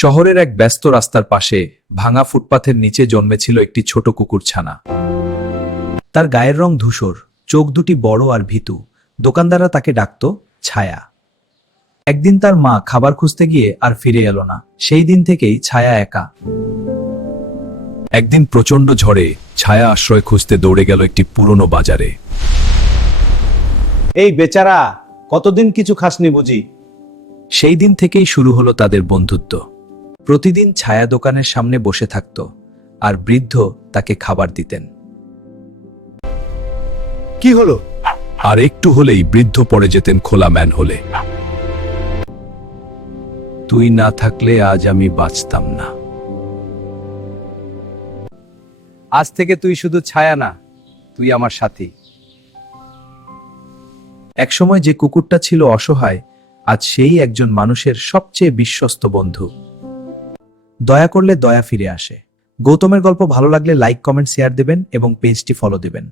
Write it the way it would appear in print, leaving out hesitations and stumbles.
শহরের এক ব্যস্ত রাস্তার পাশে ভাঙা ফুটপাথের নিচে জন্মেছিল একটি ছোট কুকুরছানা। তার গায়ের রং ধূসর, চোখ দুটি বড় আর ভীতু। দোকানদাররা তাকে ডাকত ছায়া। একদিন তার মা খাবার খুঁজতে গিয়ে আর ফিরে এলো না। সেই দিন থেকেই ছায়া একা। একদিন প্রচণ্ড ঝড়ে ছায়া আশ্রয় খুঁজতে দৌড়ে গেল একটি পুরনো বাজারে। এই বেচারা, কতদিন কিছু খাসনি বুঝি? সেই দিন থেকেই শুরু হলো তাদের বন্ধুত্ব। প্রতিদিন ছায়া দোকানের সামনে বসে থাকত আর বৃদ্ধ তাকে খাবার দিতেন। কি হলো? আর একটু হলেই বৃদ্ধ পড়ে যেতেন খোলা ম্যানহোলে। তুই না থাকলে আজ আমি বাঁচতাম না। আজ থেকে তুই শুধু ছায়া না, তুই আমার সাথী। একসময় যে কুকুরটা ছিল অসহায়, আজ সেই একজন মানুষের সবচেয়ে বিশ্বস্ত বন্ধু। দয়া করলে দয়া ফিরে আসে। গৌতমের গল্প ভালো লাগলে লাইক, কমেন্ট, শেয়ার দেবেন এবং পেজটি ফলো দেবেন।